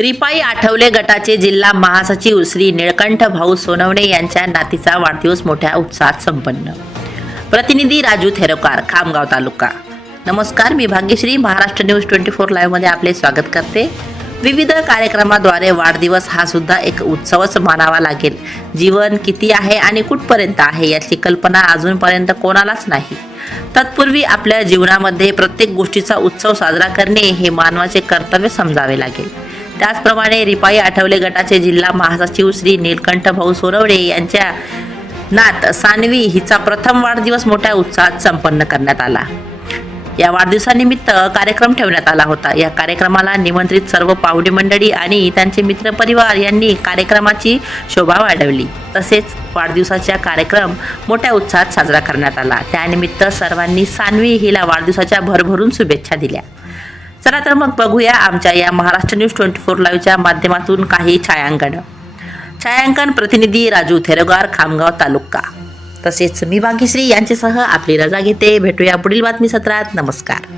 रिपाई आठवले गटाचे जिल्हा महासचिव श्री निळकंठ भाऊ सोनवणे यांच्या नातीचा वाढदिवस मोठ्या उत्साहात संपन्न. प्रतिनिधी राजू थेरोकार, खामगाव तालुका. नमस्कार, मी भाग्यश्री महाराष्ट्र न्यूज 24 लाईव्ह मध्ये आपले स्वागत करते. विविध कार्यक्रमाद्वारे वाढदिवस हा सुद्धा एक उत्सवच मानावा लागेल. जीवन किती आहे आणि कुठपर्यंत आहे याची कल्पना अजूनपर्यंत कोणालाच नाही. तत्पूर्वी आपल्या जीवनामध्ये प्रत्येक गोष्टीचा उत्सव साजरा करणे हे मानवाचे कर्तव्य समजावे लागेल. त्याचप्रमाणे रिपाई आठवले गटाचे जिल्हा महासचिव श्री निळकंठ भाऊ सोनवणे यांच्या नात सानवी हिचा प्रथम वाढदिवस मोठ्या उत्साहात संपन्न करण्यात आला. या वाढदिवसानिमित्त कार्यक्रम ठेवण्यात आला होता. या कार्यक्रमाला निमंत्रित सर्व पाहुणे मंडळी आणि त्यांचे मित्रपरिवार यांनी कार्यक्रमाची शोभा वाढवली. तसेच वाढदिवसाचा कार्यक्रम मोठ्या उत्साहात साजरा करण्यात आला. त्यानिमित्त सर्वांनी सानवी हिला वाढदिवसाच्या भरभरून शुभेच्छा दिल्या. चला तर मग बघूया आमच्या या महाराष्ट्र न्यूज 24 लाईव्हच्या माध्यमातून काही छायांकन प्रतिनिधी राजू थेरोकार, खामगाव तालुका. तसेच मी भाग्यश्री यांच्यासह आपली रजा घेते. भेटूया पुढील बातमी सत्रात. नमस्कार.